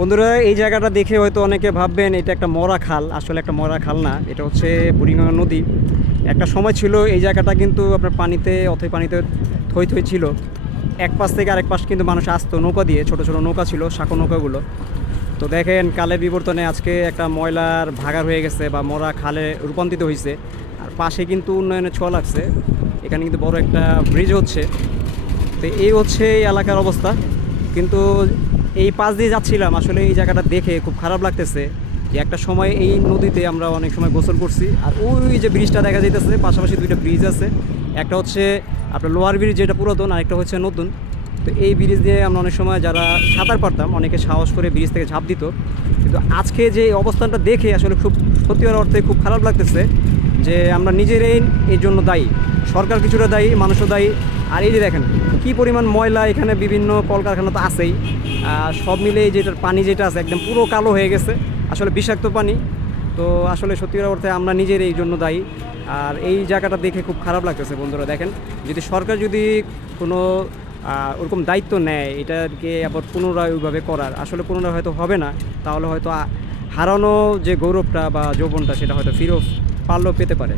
বন্ধুরা, এই জায়গাটা দেখে হয়তো অনেকে ভাববেন এটা একটা মরা খাল। আসলে একটা মরা খাল না, এটা হচ্ছে বুড়িগঙ্গা নদী। একটা সময় ছিল এই জায়গাটা কিন্তু আপনার পানিতে পানিতে থই থই ছিল। এক পাশ থেকে আরেক পাশ কিন্তু মানুষ আসতো নৌকা দিয়ে, ছোট ছোট নৌকা ছিল, সাঁকো নৌকাগুলো। তো দেখেন কালের বিবর্তনে আজকে একটা ময়লার ভাগাড় হয়ে গেছে বা মরা খালে রূপান্তরিত হয়েছে। আর পাশে কিন্তু উন্নয়নের ছোঁয়া লাগছে। এখানে কিন্তু বড় একটা ব্রিজ হচ্ছে। তো এই হচ্ছে এই এলাকার অবস্থা। কিন্তু এই পাশ দিয়ে যাচ্ছিলাম, আসলে এই জায়গাটা দেখে খুব খারাপ লাগতেছে যে একটা সময় এই নদীতে আমরা অনেক সময় গোসল করছি। আর ওই যে ব্রিজটা দেখা যাইতেছে, পাশাপাশি দুইটা ব্রিজ আছে। একটা হচ্ছে আপনার লোহার ব্রিজ, যেটা পুরাতন, আর একটা হচ্ছে নতুন। তো এই ব্রিজ দিয়ে আমরা অনেক সময় যারা সাঁতার পারতাম, অনেকে সাহস করে ব্রিজ থেকে ঝাঁপ দিত। কিন্তু আজকে যে অবস্থানটা দেখে আসলে খুব সত্যিকার অর্থে খুব খারাপ লাগতেছে যে আমরা নিজেরাই এই জন্য দায়ী। সরকার কিছুটা দায়ী, মানুষও দায়ী। আর এই যে দেখেন কী পরিমাণ ময়লা, এখানে বিভিন্ন কলকারখানা তো আছেই। সব মিলে যেটার পানি যেটা আছে একদম পুরো কালো হয়ে গেছে, আসলে বিষাক্ত পানি। তো আসলে সত্যিকার অর্থে আমরা নিজের এই জন্য দায়ী। আর এই জায়গাটা দেখে খুব খারাপ লাগতেছে বন্ধুরা। দেখেন যদি সরকার যদি কোনো ওরকম দায়িত্ব নেয় এটাকে আবার পুনরায় ওইভাবে করার, আসলে পুনরায় হয়তো হবে না। তাহলে হয়তো হারানো যে গৌরবটা বা যৌবনটা সেটা হয়তো ফিরেও পারলেও পেতে পারে।